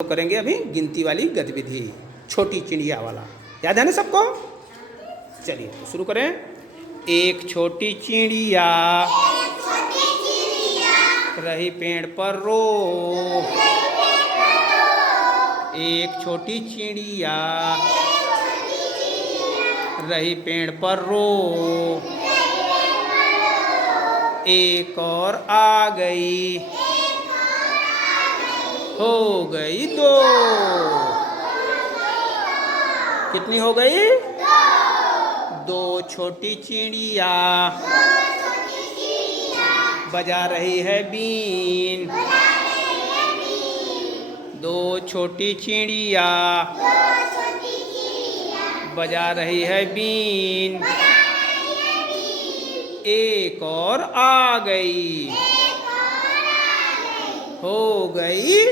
तो करेंगे अभी गिनती वाली गतिविधि, छोटी चिड़िया वाला। याद है ना सबको? चलिए तो शुरू करें। एक छोटी चिड़िया रही पेड़ पर रो, एक छोटी चिड़िया रही पेड़ पर रो, एक और आ गई, हो गई दो। कितनी हो गई? दो छोटी चिड़िया बजा रही है बीन, दो छोटी चिड़िया बजा रही है बीन, एक और आ गई, हो गई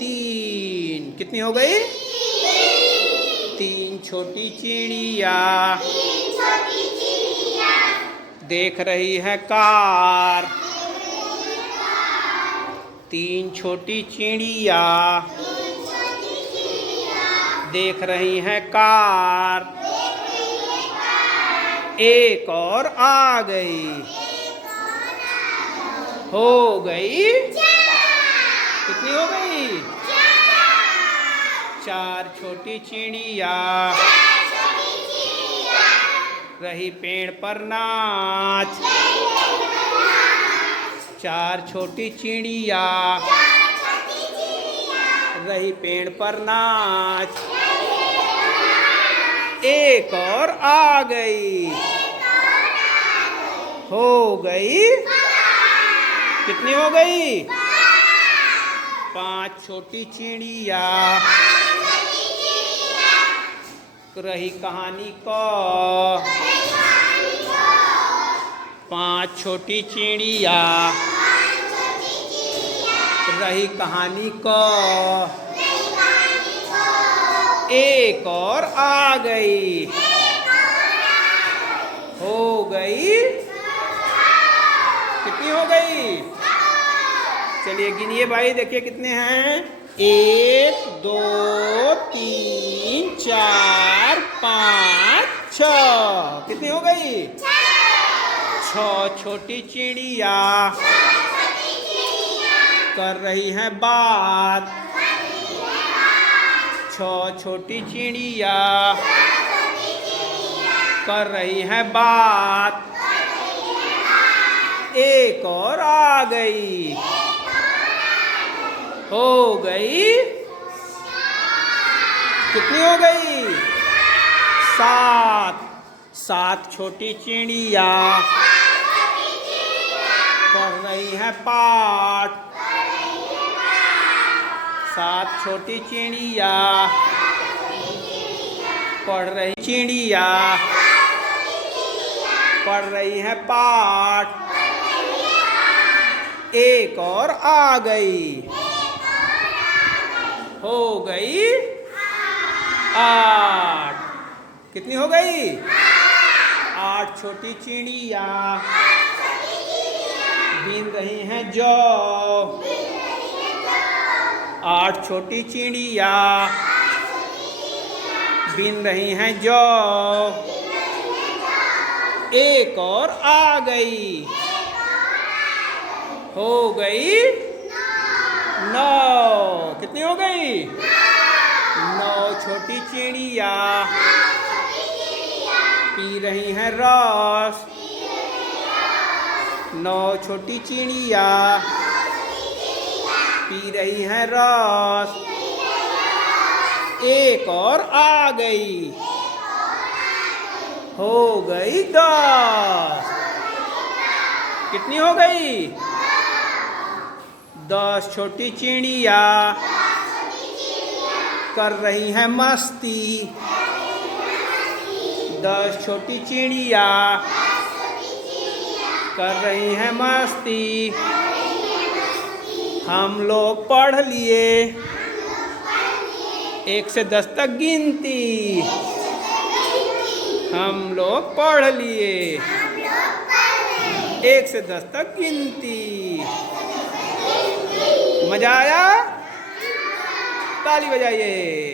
तीन। कितनी हो गई? तीन छोटी चिड़िया देख रही है कार, तीन छोटी चिड़िया देख रही है कार, एक और आ गई, हो गई। कितनी हो गई? चार छोटी चिड़िया रही पेड़ पर नाच, चार छोटी चिड़िया रही पेड़ पर नाच, एक और आ गई, हो गई। कितनी हो गई? पांच छोटी चिड़िया रही कहानी को, पांच छोटी चिड़िया रही कहानी को, एक और आ गई, हो गई। कितनी हो गई? चलिए गिनिए भाई, देखिए कितने हैं। एक, दो, तीन, चार, पाँच, छः। कितनी हो गई? छः छोटी चिड़िया कर रही है बात, छः छोटी चिड़िया कर रही है बात, एक और आ गई, हो गई। कितनी हो गई? सात। सात छोटी चिड़िया कर रही है पाठ, सात छोटी चिड़िया पढ़ रही, चिड़िया पढ़ रही है पाठ, एक और आ गई, हो गई आठ। कितनी हो गई? आठ छोटी चिड़िया बीन रही हैं जौ, आठ छोटी चिड़िया बीन रही हैं जौ, एक और आ गई, हो गई नौ। कितनी हो गई? नौ छोटी चिड़िया पी रही हैं रस, नौ छोटी चिड़िया पी रही हैं रस, एक और आ गई, हो गई 10। कितनी हो गई? 10 छोटी चिड़िया कर रही हैं मस्ती, 10 छोटी चिड़िया कर रही हैं मस्ती, हम लोग पढ़ लिए 1 से 10 तक गिनती, हम लोग पढ़ लिए 1 से 10 तक गिनती। मजा आया? ताली बजाइए।